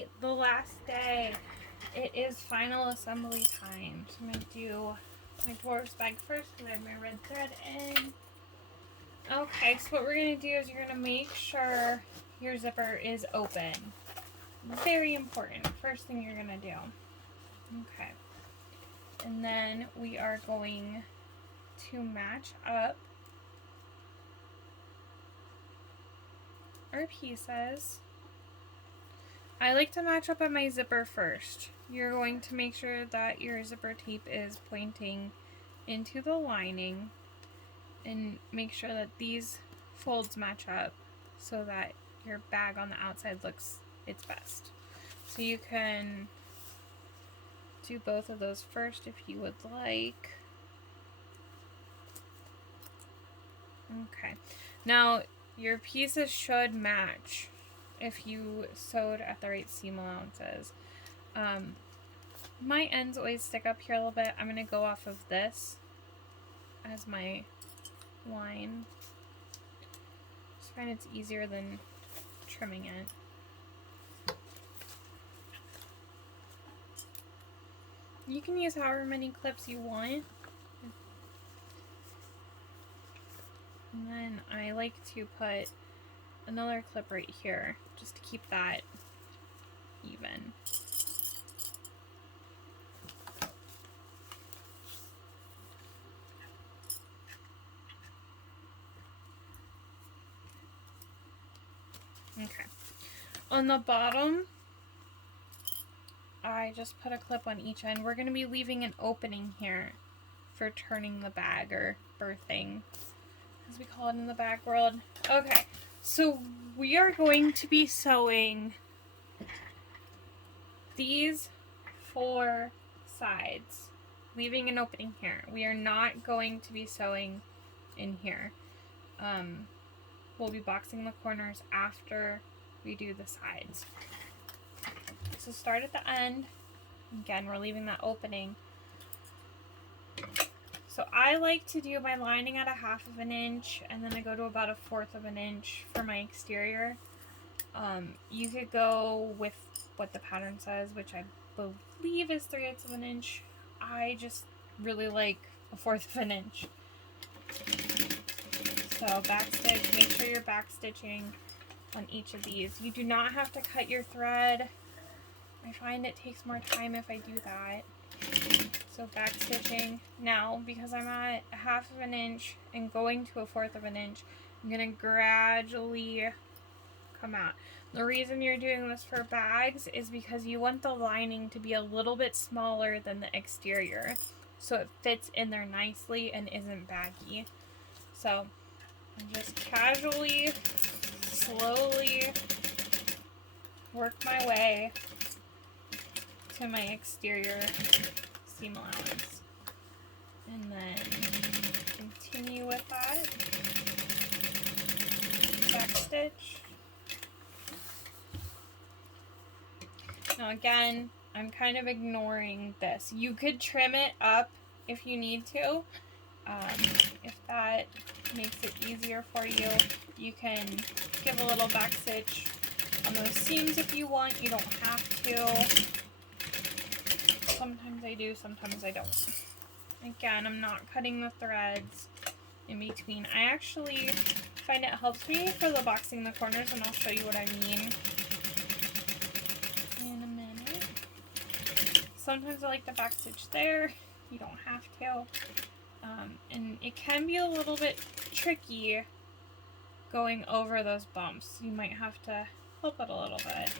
right, the last day. It is final assembly time. So I'm going to do my dwarf's bag first because I have my red thread in. Okay, so what we're going to do is you're going to make sure your zipper is open. Very important. First thing you're going to do. Okay. And then we are going to match up our pieces. I like to match up on my zipper first. You're going to make sure that your zipper tape is pointing into the lining and make sure that these folds match up so that your bag on the outside looks its best. So you can do both of those first if you would like. Okay. Now your pieces should match if you sewed at the right seam allowances. My ends always stick up here a little bit. I'm going to go off of this as my line. I find it's easier than trimming it. You can use however many clips you want. And then I like to put another clip right here just to keep that even. Okay. On the bottom, I just put a clip on each end. We're going to be leaving an opening here for turning the bag or berthing, as we call it in the bag world. Okay, so we are going to be sewing these 4 sides, leaving an opening here. We are not going to be sewing in here. We'll be boxing the corners after we do the sides. So start at the end. Again, we're leaving that opening. So I like to do my lining at 1/2 of an inch, and then I go to about 1/4 of an inch for my exterior. You could go with what the pattern says, which I believe is 3/8 of an inch. I just really like 1/4 of an inch. So backstitch, make sure you're backstitching on each of these. You do not have to cut your thread. I find it takes more time if I do that. So backstitching. Now, because I'm at 1/2 of an inch and going to 1/4 of an inch, I'm going to gradually come out. The reason you're doing this for bags is because you want the lining to be a little bit smaller than the exterior, so it fits in there nicely and isn't baggy. So I just casually, slowly work my way to my exterior seam allowance. And then continue with that. Backstitch. Now again, I'm kind of ignoring this. You could trim it up if you need to. If that makes it easier for you, you can give a little backstitch on those seams if you want. You don't have to. Sometimes I do, sometimes I don't. Again, I'm not cutting the threads in between. I actually find it helps me for the boxing the corners, and I'll show you what I mean in a minute. Sometimes I like the backstitch there. You don't have to. And it can be a little bit tricky going over those bumps. You might have to help it a little bit.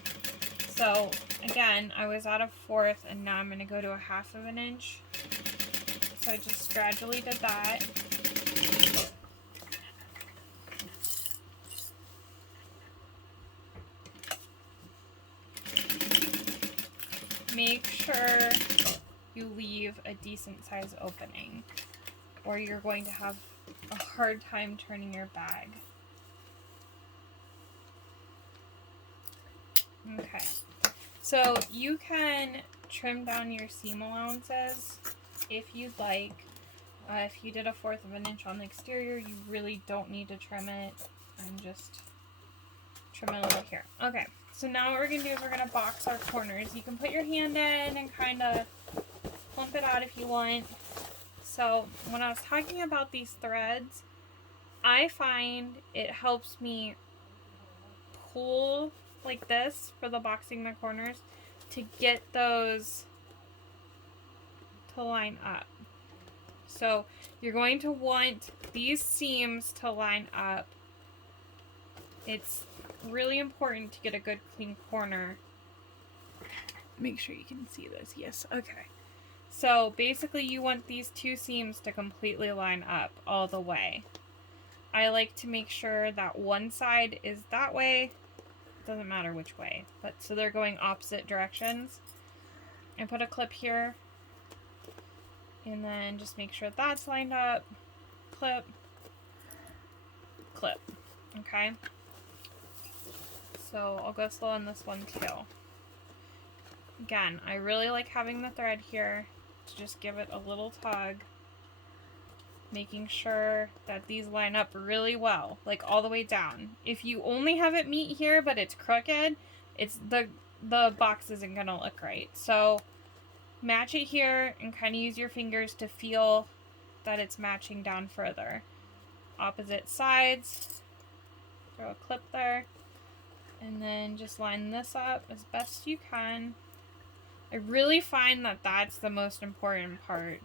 So again, I was at 1/4 and now I'm going to go to 1/2 of an inch. So I just gradually did that. Make sure you leave a decent size opening, or you're going to have a hard time turning your bag. Okay, so you can trim down your seam allowances if you'd like. If you did 1/4 of an inch on the exterior, you really don't need to trim it. I'm just trimming a little here. Okay, So now what we're going to do is we're going to box our corners. You can put your hand in and kind of plump it out if you want. So when I was talking about these threads, I find it helps me pull like this for the boxing the corners to get those to line up. So you're going to want these seams to line up. It's really important to get a good clean corner. Make sure you can see this. Yes, okay. So basically you want these two seams to completely line up all the way. I like to make sure that one side is that way. It doesn't matter which way, but so they're going opposite directions. And put a clip here. And then just make sure that's lined up. Clip. Clip. Okay? So I'll go slow on this one too. Again, I really like having the thread here to just give it a little tug. Making sure that these line up really well, like all the way down. If you only have it meet here but it's crooked, it's the box isn't gonna look right. So match it here and kind of use your fingers to feel that it's matching down further. Opposite sides. Throw a clip there. And then just line this up as best you can. I really find that that's the most important part.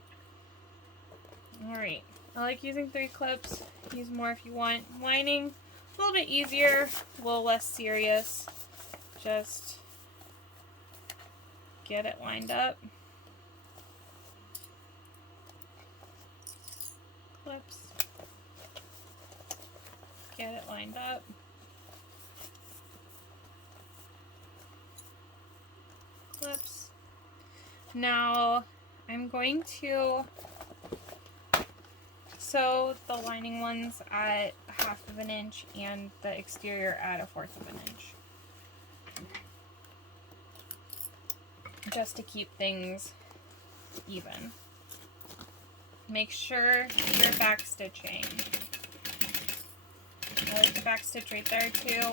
Alright, I like using 3 clips. Use more if you want. Lining, a little bit easier, a little less serious. Just get it lined up. Clips. Get it lined up. Clips. Now I'm going to sew the lining ones at 1/2 inch and the exterior at 1/4 inch. Just to keep things even. Make sure you're back stitching. I like the back stitch right there too.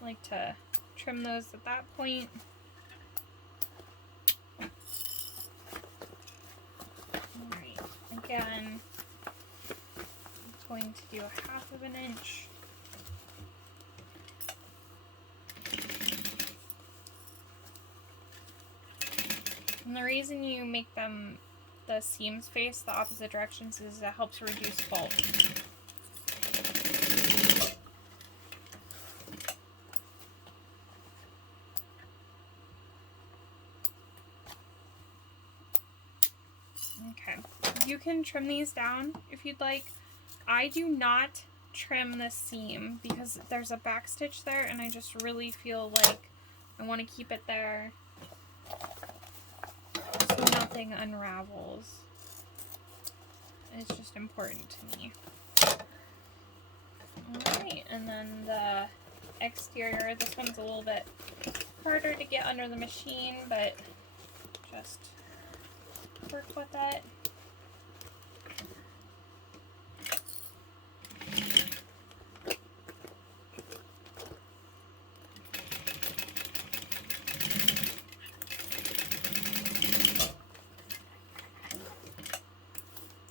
I like to trim those at that point. Alright, again, I'm going to do 1/2 inch. And the reason you make them the seams face the opposite directions is it helps reduce bulge. Okay, you can trim these down if you'd like. I do not trim the seam because there's a back stitch there and I just really feel like I want to keep it there so nothing unravels. It's just important to me. Alright, and then the exterior, this one's a little bit harder to get under the machine, but just work with it.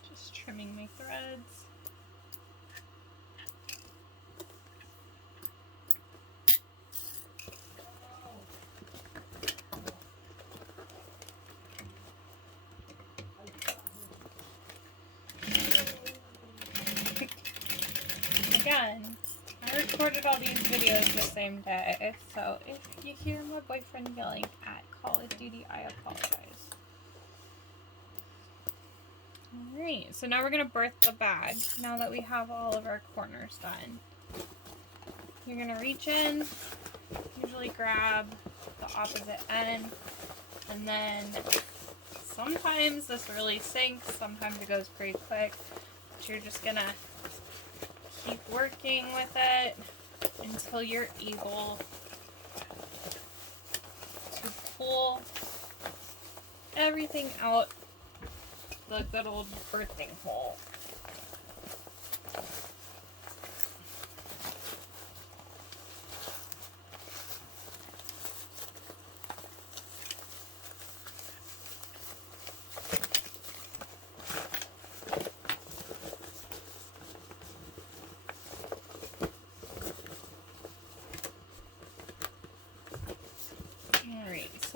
Just trimming my threads. Again, I recorded all these videos the same day, so if you hear my boyfriend yelling at Call of Duty, I apologize. Alright, so now we're going to birth the bag, now that we have all of our corners done. You're going to reach in, usually grab the opposite end, and then sometimes this really sinks, sometimes it goes pretty quick, but you're just going to keep working with it until you're able to pull everything out the good old birthing hole.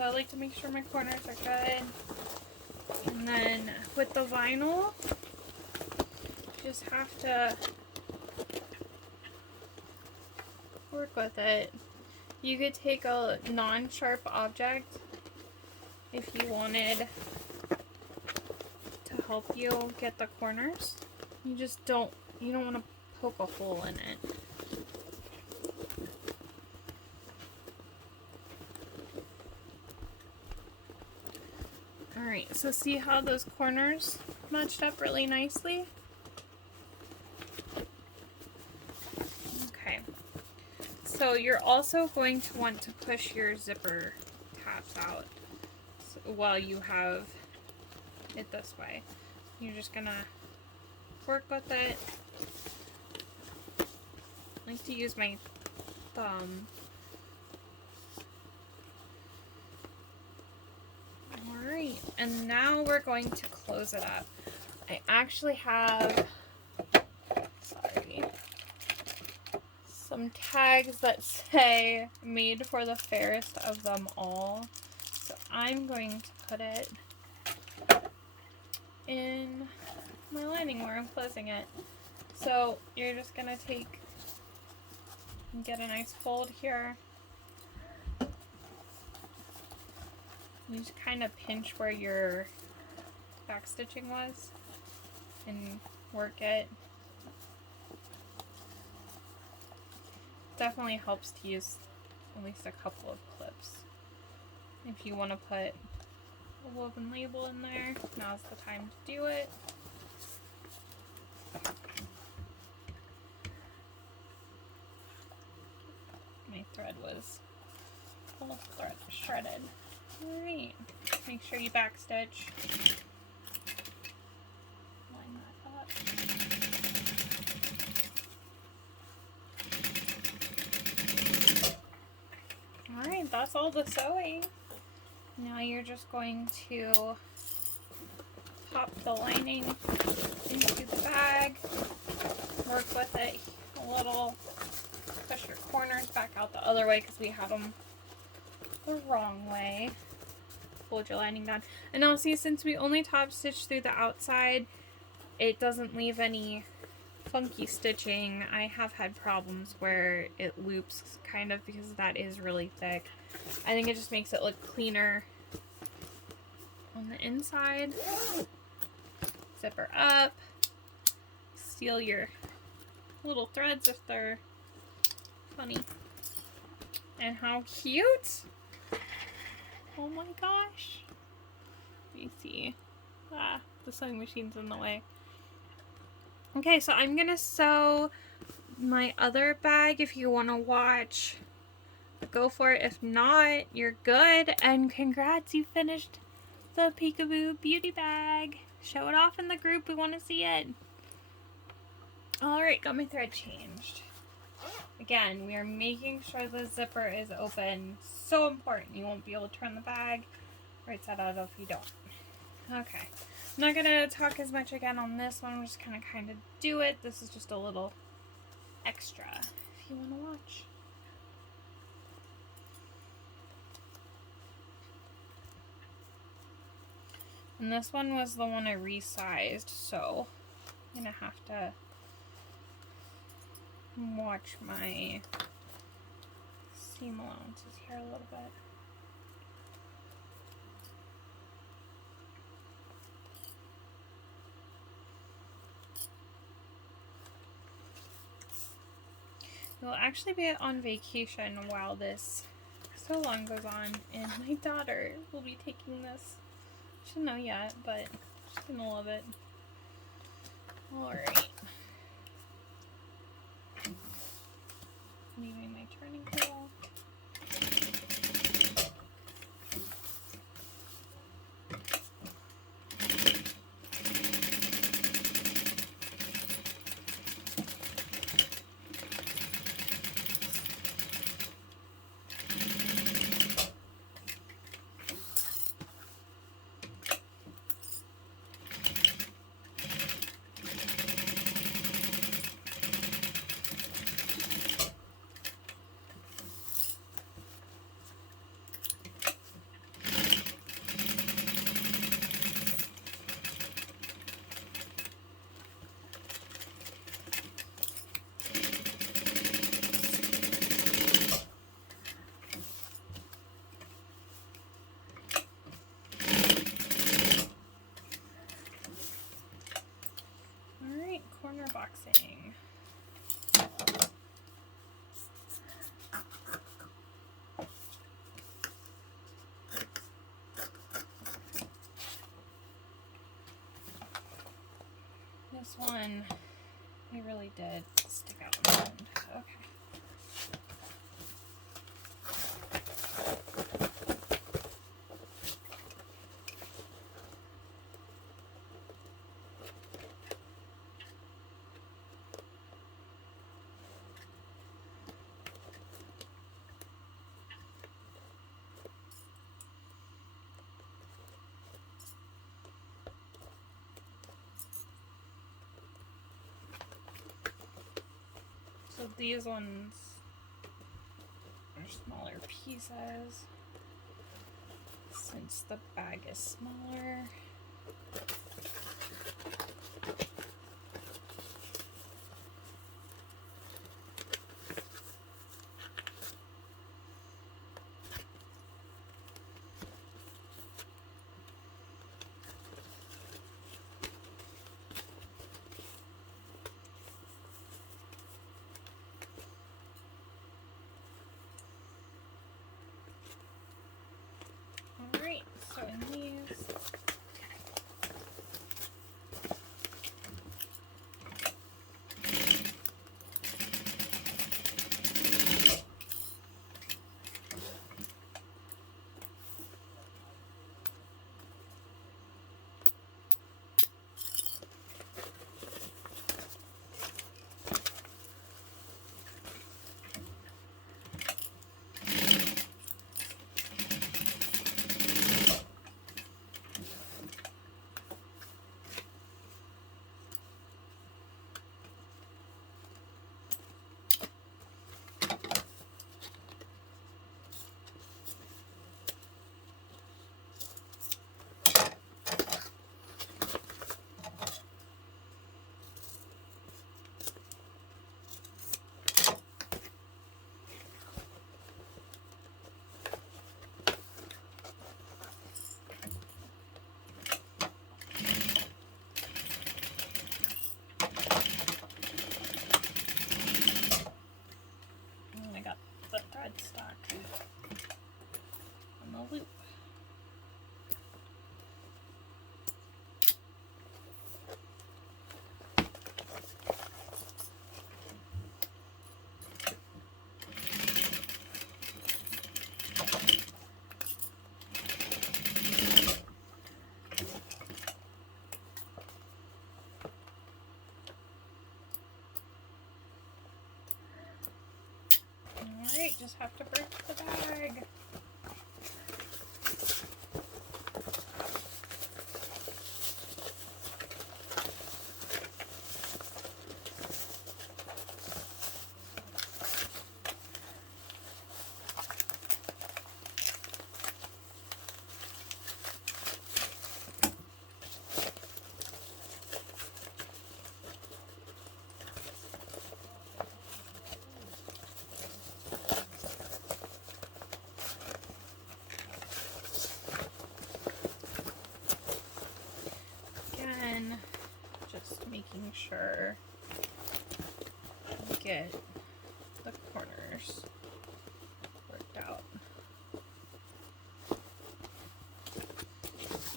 I like to make sure my corners are good. And then with the vinyl, you just have to work with it. You could take a non-sharp object if you wanted to help you get the corners. You don't want to poke a hole in it. Alright, so see how those corners matched up really nicely? Okay. So you're also going to want to push your zipper tabs out while you have it this way. You're just gonna work with it. I like to use my thumb. Alright, and now we're going to close it up. I actually have, some tags that say made for the fairest of them all. So I'm going to put it in my lining where I'm closing it. So you're just going to get a nice fold here. You just kind of pinch where your back stitching was and work it. Definitely helps to use at least a couple of clips. If you want to put a woven label in there, now's the time to do it. My thread was full thread shredded. Alright, make sure you backstitch. Line that up. Alright, that's all the sewing. Now you're just going to pop the lining into the bag, work with it a little, push your corners back out the other way because we had them the wrong way. Fold your lining down. And now see, since we only top stitch through the outside, it doesn't leave any funky stitching. I have had problems where it loops kind of because that is really thick. I think it just makes it look cleaner on the inside. Zipper up. Seal your little threads if they're funny. And how cute! Oh my gosh. Let me see. The sewing machine's in the way. Okay, so I'm gonna sew my other bag. If you want to watch, go for it. If not, you're good. And congrats, you finished the Peekaboo Beauty Bag. Show it off in the group. We want to see it. Alright, got my thread changed. Again, we are making sure the zipper is open. So important. You won't be able to turn the bag right side out if you don't. Okay. I'm not going to talk as much again on this one. I'm just going to kind of do it. This is just a little extra if you want to watch. And this one was the one I resized, so I'm going to have to watch my seam allowances here a little bit. We'll actually be on vacation while this so long goes on, and my daughter will be taking this. She doesn't know yet, but she's gonna love it. Alright. Leaving my turning table. one, they really did stick out in the end. Okay. So these ones are smaller pieces since the bag is smaller. Alright, so in these, I got the thread stuck on the loop. Alright, just have to break the bag. Again, just making sure you get the corners worked out.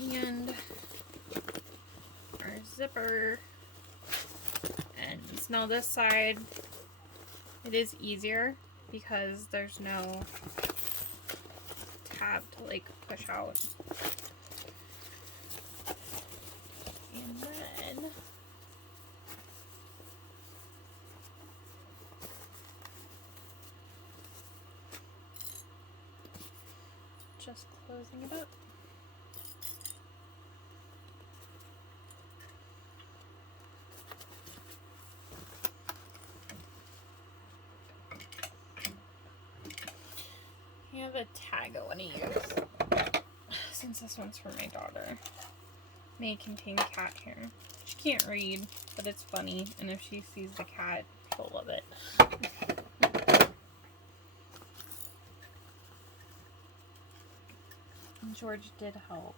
And our zipper ends. Now this side, it is easier because there's no tab to like push out. And then just closing it up. I have a tag I want to use since this one's for my daughter. May contain cat hair. She can't read, but it's funny, and if she sees the cat, she'll love it. And George did help.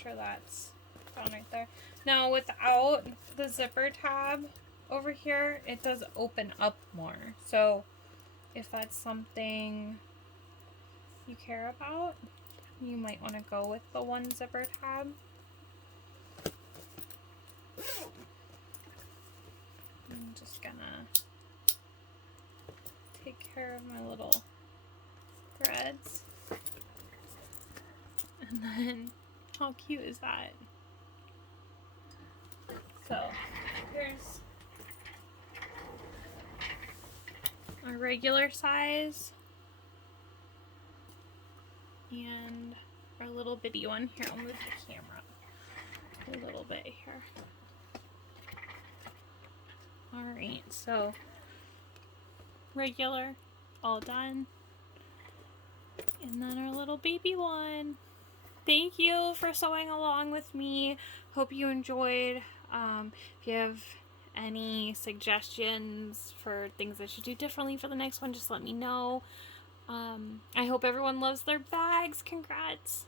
sure that's down right there. Now without the zipper tab over here, it does open up more. So if that's something you care about, you might want to go with the one zipper tab. I'm just gonna take care of my little threads. And then, how cute is that? So, here's our regular size and our little bitty one. Here, I'll move the camera a little bit here. Alright, so regular, all done. And then our little baby one. Thank you for sewing along with me. Hope you enjoyed. If you have any suggestions for things I should do differently for the next one, just let me know. I hope everyone loves their bags. Congrats.